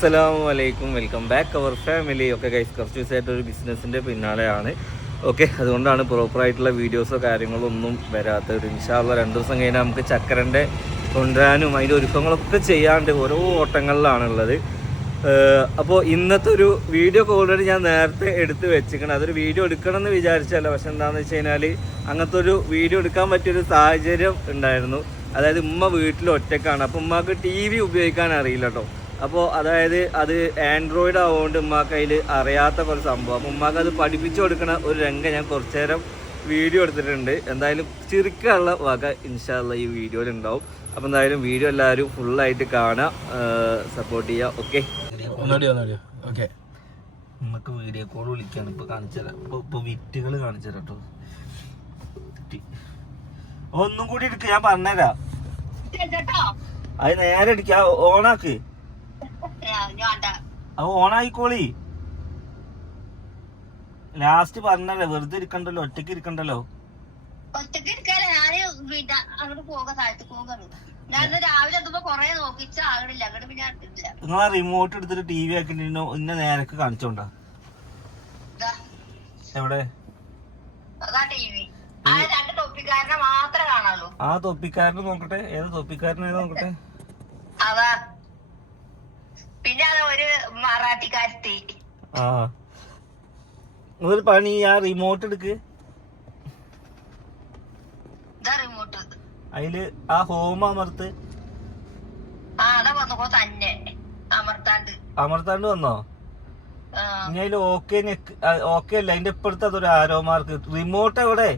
അസ്സലാമു അലൈക്കും. Welcome back അവർ ഫാമിലി ഒക്കെ ഗൈസ് കുറച്ച് ദിവസമായിട്ട് ഒരു ബിസിനസ്സിന്റെ പിന്നാലെയാണ്. ഓക്കെ അതുകൊണ്ടാണ് പ്രോപ്പറായിട്ടുള്ള വീഡിയോസോ കാര്യങ്ങളോ ഒന്നും വരാത്തത്. ഇൻഷാല്ല രണ്ട് ദിവസം കഴിഞ്ഞാൽ നമുക്ക് ചക്കരന്റെ കൊണ്ടുവരാനും അതിന്റെ ഒരുക്കങ്ങളൊക്കെ ചെയ്യാണ്ട് ഓരോ ഓട്ടങ്ങളിലാണുള്ളത്. അപ്പോൾ ഇന്നത്തെ ഒരു വീഡിയോ ഓൾറെഡി ഞാൻ നേരത്തെ എടുത്ത് വെച്ചിരിക്കണം. അതൊരു വീഡിയോ എടുക്കണം എന്ന് വിചാരിച്ചല്ല പക്ഷെ എന്താണെന്ന് വെച്ച് കഴിഞ്ഞാൽ അങ്ങനത്തെ ഒരു വീഡിയോ എടുക്കാൻ പറ്റിയൊരു സാഹചര്യം ഉണ്ടായിരുന്നു. അതായത് ഉമ്മ വീട്ടിൽ ഒറ്റക്കാണ്. അപ്പോൾ ഉമ്മക്ക് ടി വി ഉപയോഗിക്കാൻ അറിയില്ല കേട്ടോ അപ്പോൾ അതായത് അത് ആൻഡ്രോയിഡ് ആവുകൊണ്ട് ഉമ്മാക്ക് അതിൽ അറിയാത്ത കുറച്ച് സംഭവം. അപ്പോൾ ഉമ്മാക്ക് അത് പഠിപ്പിച്ചു കൊടുക്കുന്ന ഒരു രംഗം ഞാൻ കുറച്ചു നേരം വീഡിയോ എടുത്തിട്ടുണ്ട്. എന്തായാലും ചിരിക്കാനുള്ള വക ഇൻഷാല്ല ഈ വീഡിയോയിൽ ഉണ്ടാവും അപ്പോൾ എന്തായാലും വീഡിയോ എല്ലാവരും ഫുള്ളായിട്ട് കാണാം സപ്പോർട്ട് ചെയ്യുക ഓക്കെ ഓക്കെ നമുക്ക് വീഡിയോ കോൾ വിളിക്കാണ്. ഇപ്പോൾ കാണിച്ചു തരാം. ഇപ്പോൾ ഇപ്പോൾ വിറ്റുകൾ കാണിച്ചു തരാം കേട്ടോ ഒന്നും കൂടി എടുക്ക്. ഞാൻ പറഞ്ഞുതരാം അത് നേരെ എടുക്ക. ഓണാക്ക്. അത് ഓണായിക്കോളി. ലാസ്റ്റ് പറഞ്ഞല്ലേ വെറുതെ ഇരിക്കണ്ടല്ലോ ഒറ്റയ്ക്ക് ഇരിക്കണ്ടല്ലോ. ഒറ്റയ്ക്ക് ഇരിക്കാല്ല ഞാൻ അങ്ങോട്ട് പോകാൻ താഴത്തേക്ക് പോകാണ് ഞാൻ രാവിലെ എത്തുമ്പോ കൊറേ നോക്കിച്ച ആകണില്ല. അങ്ങോട്ട് പിന്നെ ഇട്ടില്ല നിങ്ങൾ ആ റിമോട്ട് എടുത്തിട്ട് ടി വി ആക്കി ഇന്ന നേരക്ക് കാണിച്ചോണ്ടാ. എവിടെ? അതാ ടി വി ആ രണ്ട് തൊപ്പിക്കാരനെ മാത്രമേ കാണാനുള്ളൂ. ആ തൊപ്പിക്കാരനെ നോക്കട്ടെ. ഏത് തൊപ്പിക്കാരനെ നോക്കട്ടെ? അതാ. അത് ഒരു മറാഠിക്കാരത്തി ആ. ഒരു പണി ആ റിമോട്ട് എടുക്ക്. റിമോട്ട് അതിൽ ആ ഹോം അമർത്ത്. തന്നെ. അമർത്താണ്ട്. അമർത്താണ്ട് വന്നോ? ഇനി അതിൽ ഓക്കെ ഓക്കെ അല്ല. അതിന്റെ ഇപ്പുറത്ത് അതൊരു ആരോ മാർക്ക് റിമോട്ട് എവിടെ?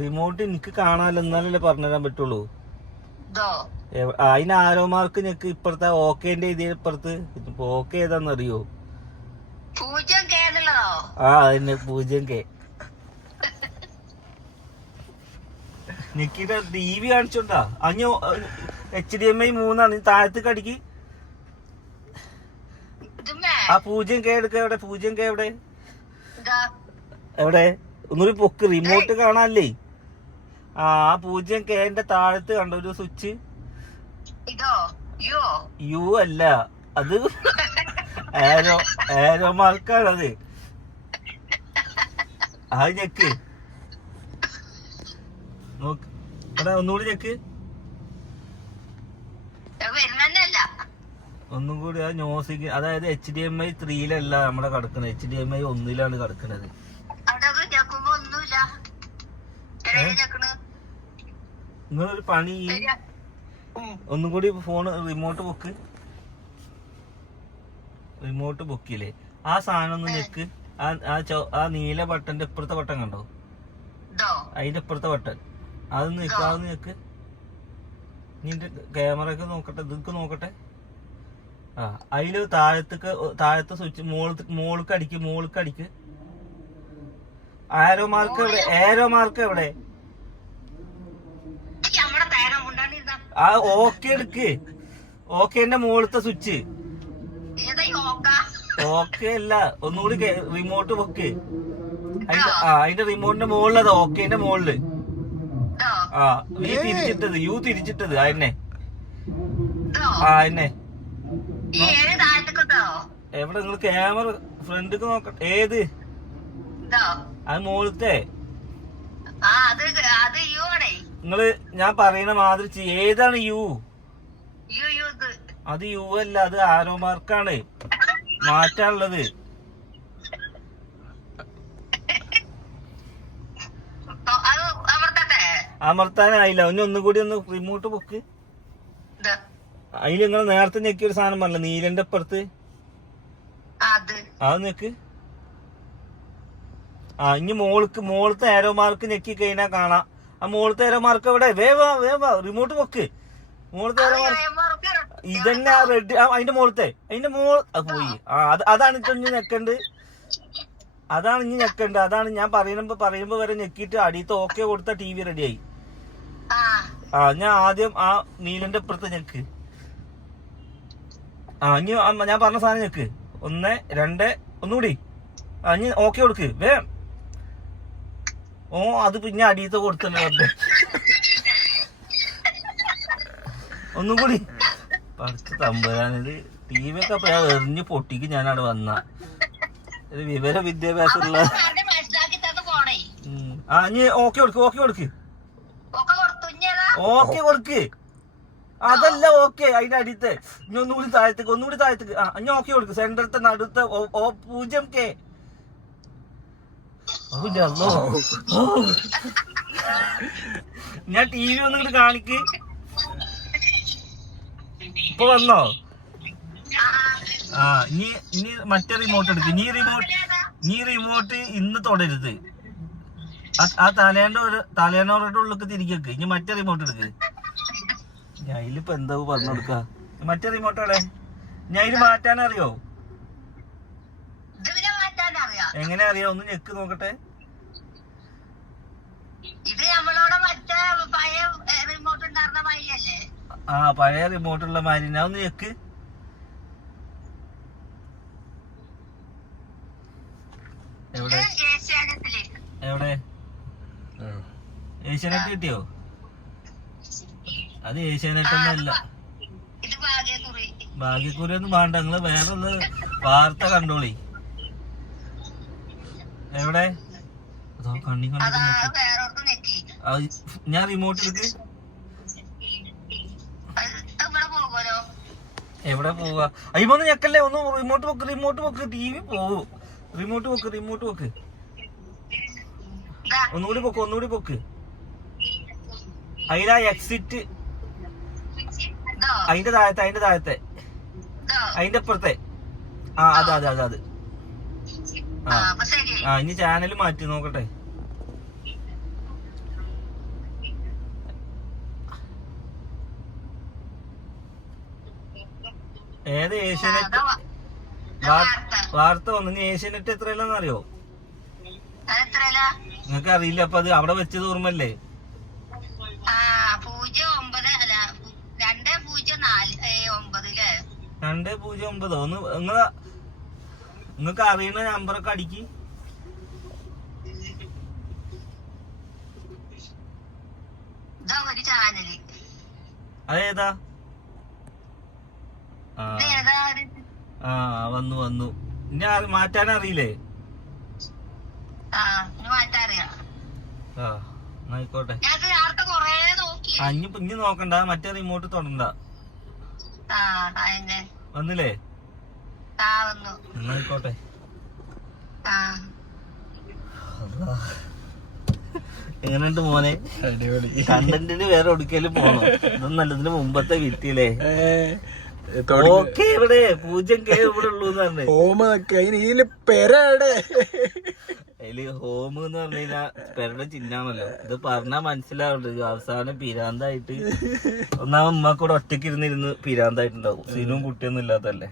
റിമോട്ട് എനിക്ക് കാണാല്ലോ എന്നാലല്ലേ പറഞ്ഞുതരാൻ പറ്റുള്ളൂ. അതിന് ആരോ മാർക്ക് ഞെക്ക് ഇപ്പുറത്തെ ഓക്കേന്റെ ഇതിൽ ഇപ്പുറത്ത് ഇപ്പൊ ഓക്കെ ഏതാന്ന് അറിയോ പൂജ്യം കേന്നുള്ളതോ ആ അതന്നെ പൂജ്യം കെ നിക്കിന്റെ ടി വി കാണിച്ചോണ്ടാ? അഞ്ഞോ എച്ച് ഡി എം ഐ മൂന്നാണ് താഴത്തേക്ക് അടിക്ക്. ആ പൂജ്യം കെ എടുക്ക എവിടെ? പൂജ്യം കെ എവിടെ? എവിടെ? ഒന്നുകൂടി പൊക്ക് റിമോട്ട് കാണാനല്ലേ ആ ആ പൂജ്യം കെന്റെ താഴത്ത് കണ്ടോ ഒരു സ്വിച്ച്? ഇതോ? യോ? അല്ല. അത് ഏരോ ഏരോ മാർക്കാണത്. അത് ഞെക്ക്. നോക്ക്. എടാ ഒന്നുകൂടി ഞെക്ക്. ഒന്നും കൂടി ആ ന്യൂസിക്ക് അതായത് എച്ച് ഡി എം ഐ ത്രീയിലല്ല നമ്മുടെ കിടക്കുന്നത് എച്ച് ഡി എം ഐ ഒന്നിലാണ് കിടക്കുന്നത് നിങ്ങളൊരു പണി. ഒന്നും കൂടി ഫോൺ റിമോട്ട് ബുക്ക് റിമോട്ട് ബുക്കിലെ ആ സാധനം ഒന്ന് ഞെക്ക്. ആ ആ ആ നീല ബട്ടന്റെ ഇപ്പുറത്തെ ബട്ടൺ കണ്ടോ? അതിന്റെ ഇപ്പുറത്തെ ബട്ടൺ അത് നിക്ക് അത് നിക്ക് നിന്റെ ക്യാമറ ഒക്കെ നോക്കട്ടെ ഇതൊക്കെ നോക്കട്ടെ. ആ അതിൽ താഴത്തേക്ക് താഴത്തെ സ്വിച്ച് മോൾ മോൾക്ക് അടിക്ക് മോൾക്ക് അടിക്ക്. ആരോ മാർക്ക് എവിടെ? ഏരോ മാർക്ക് എവിടെ ഈ നമ്മടെ തേങ്ങ മുണ്ടാണ്ടിരുന്ന ആ ഓക്കെ എടുക്ക്. ഓക്കേന്റെ മുകളിലത്തെ സ്വിച്ച്. ഓക്ക? ഓക്കെ അല്ല ഒന്നുകൂടി റിമോട്ട് വെക്ക്. അതിന്റെ ആ അതിന്റെ റിമോട്ടിന്റെ മുകളിൽ അത് ഓക്കേന്റെ മുകളിൽ. ആ നീ തിരിച്ചിട്ടത് യു തിരിച്ചിട്ടത് ആ എന്നെ. ആ എന്നെ. എവിടെ നിങ്ങൾ ക്യാമറ ഫ്രണ്ടിക്ക് നോക്കട്ടെ ഏത്? അത് മുകളിലത്തെ. ആ അത് അത് യു ആണേ. നിങ്ങൾ ഞാൻ പറയുന്ന മാതിരി ഏതാണ് യു? അത് യു അല്ല അത് ആരോ മാർക്കാണ് മാറ്റാനുള്ളത്. അമർത്താനായില്ല ഒന്ന് ഒന്നും കൂടി ഒന്ന് റിമോട്ട് പൊക്ക്. അതിൽ നിങ്ങൾ നേരത്തെ ഞെക്കിയ ഒരു സാധനം പറഞ്ഞില്ല? നീലന്റെ അപ്പുറത്ത് അത്. ഞെക്ക്. ആ ഇനി മോൾക്ക് മോളത്തെ ആരോ മാർക്ക് ഞെക്കി കഴിഞ്ഞാ കാണാം. ആ മോളത്തെ മാർക്ക് എവിടെ? വേവാ വേവാ റിമോട്ട് പൊക്ക്. മോളത്തെ ഏമാർക്ക് ഇതന്നെ ആ റെഡ് അതിന്റെ മോളത്തെ. അതിന്റെ മോൾ പോയി. ആ. അത് അതാണ് ഇപ്പൊ ഇനി ഞെക്കണ്ട്. അതാണ് ഇനി ഞെക്കണ്ട്. അതാണ് ഞാൻ പറയുമ്പോ പറയുമ്പോ വരെ ഞെക്കിയിട്ട് അടിയത്ത് ഓക്കെ കൊടുത്ത ടി വി റെഡിയായി ആ. ഞാൻ ആദ്യം ആ നീലന്റെ അപ്പുറത്ത് ഞെക്ക്. ആ ഇനി ഞാൻ പറഞ്ഞ സാധനം ഞെക്ക്. ഒന്ന് രണ്ട് ഒന്നുകൂടി. ആ ഇനി ഓക്കെ കൊടുക്ക്. വേ ഓ അത് പിന്നെ അടിയത്തെ കൊടുത്തല്ലോ ഒന്നും കൂടി. പഠിച്ച തമ്പുരാനിത് ടി വി ഒക്കെ അപ്പൊ എറിഞ്ഞ് പൊട്ടിക്ക് ഞാനവിടെ വന്ന. ഒരു വിവര വിദ്യാഭ്യാസമുള്ള ആ ഇനി ഓക്കെ കൊടുക്ക് ഓക്കെ കൊടുക്ക്. ഓക്കെ കൊടുക്ക്. അതല്ല ഓക്കെ അതിന്റെ അടിയത്തെ. ഇനി ഒന്നുകൂടി താഴത്തേക്ക് ഒന്നുകൂടി താഴത്തേക്ക്. ആ ഇനി ഓക്കെ കൊടുക്ക്. സെന്ററത്തെ നടുത്തെ ഓ- പൂജ്യം കെ. ഞാൻ ടി വി ഒന്നും ഇങ്ങോട്ട് കാണിക്ക്. ഇപ്പൊ വന്നോ? ആ നീ ഇനി മറ്റേ റിമോട്ട് എടുക്ക്. നീ റിമോട്ട് നീ റിമോട്ട് ഇന്ന് തൊടരുത്. ആ- തലേന്റെ ഒരു തലേനോരുടെ ഉള്ളിൽ തിരികെക്ക് ഇനി മറ്റേ റിമോട്ട് എടുക്ക്. ഞാൻ അതിലിപ്പോ എന്താ പറഞ്ഞു കൊടുക്ക? മറ്റേ റിമോട്ട് എവിടെ? ഞാൻ ഇത് മാറ്റാൻ അറിയോ ഇത് പിന്നെ മാറ്റാൻ അറിയാം എങ്ങനെ അറിയാം? ഒന്ന് ഞെക്ക് നോക്കട്ടെ. ഇത് നമ്മളോട് മറ്റേ പഴയ റിമോട്ട് ഉണ്ടായിരുന്ന വഴിയല്ലേ ആ പഴയ റിമോട്ടുള്ള മാതിരി ഒന്ന് ഞെക്ക്. എവിടെ? എവിടെ? ഏഷ്യാനെറ്റ് കിട്ടിയോ? അത് ഏഷ്യാനെറ്റ് ഒന്നും അല്ല ഇത് ഭാഗ്യക്കുറി. ഭാഗ്യക്കുറി ഒന്നും വേണ്ട. നിങ്ങൾ വേറെ ഒന്ന് വാർത്ത കണ്ടോളി. എവിടെ? കണ്ണി ഞാൻ റിമോട്ട് എടുക്ക്. എവിടെ പോവാ? അയ്യൊന്ന് ഞെക്കല്ലേ ഒന്ന് റിമോട്ട് വെക്ക് റിമോട്ട് വെക്ക് ടി വി പോവും. റിമോട്ട് വെക്ക് റിമോട്ട് വെക്ക്. ഒന്നുകൂടി പൊക്ക് ഒന്നുകൂടി പൊക്ക്. അതിലാ എക്സിറ്റ് അതിന്റെ താഴത്തെ അതിന്റെ താഴത്തെ. അതിന്റെ അപ്പുറത്തെ. ആ അതെ അതെ അതെ അതെ. ആ ആ ഇനി ചാനൽ മാറ്റി നോക്കട്ടെ. ഏത് ഏഷ്യാനെറ്റ്? വാർത്ത. വന്നു. ഏഷ്യാനെറ്റ് എത്രയല്ലെന്ന് അറിയോ? നിങ്ങക്ക് നിങ്ങൾക്ക് അറിയില്ല. അപ്പൊ അത് അവിടെ വെച്ചത് ഓർമ്മല്ലേ രണ്ട് പൂജ്യം ഒമ്പത് ഒന്ന് നിങ്ങൾ നിങ്ങൾക്ക് അറിയുന്ന നമ്പറൊക്കെ അടിക്ക് ഇതാ ഒരു ചാനൽ അതേതാ? ആ. വന്നു വന്നു. ഇനി അത് മാറ്റാൻ അറിയില്ലേ? ആ ആയിക്കോട്ടെ. ഇനി ഇനി നോക്കണ്ട. മറ്റേ റിമോട്ട് തൊടണ്ട. വന്നില്ലേ? ആ വന്നു. എന്നാ ആയിക്കോട്ടെ. ആ. എങ്ങനെയുണ്ട് മോനെ? കണ്ടന്റിന് വേറെ ഒടുക്കലും പോണോ? ഇതൊന്നും നല്ലതിന് മുമ്പത്തെ വിറ്റില്ലേ ഓക്കെ ഇവിടെ പൂജ്യം കേ ഇവിടെ ഉള്ളൂ ഇതിൽ പെരടെ. അതിൽ ഹോം എന്ന് പറഞ്ഞു കഴിഞ്ഞാ പെരുടെ ചിഹ്നാണല്ലോ ഇത് പറഞ്ഞാ മനസ്സിലാവുന്നുണ്ട് അവസാനം പിരാന്തായിട്ട് ഒന്നാമ ഉമ്മ കൂടെ ഒറ്റയ്ക്ക് ഇരുന്നിരുന്ന് പിരാന്തായിട്ടുണ്ടാവും. സിനും കുട്ടിയൊന്നും ഇല്ലാത്തല്ലേ